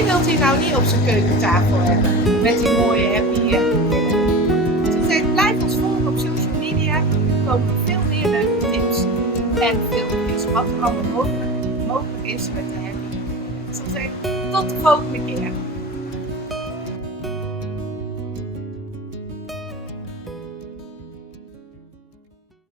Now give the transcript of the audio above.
Wie wilt hij nou niet op zijn keukentafel hebben met die mooie happy Kamille? Dus blijf ons volgen op social media. Er komen veel meer leuke tips en filmpjes wat er allemaal mogelijk is met de happy. Ik zou zeggen, tot de volgende keer.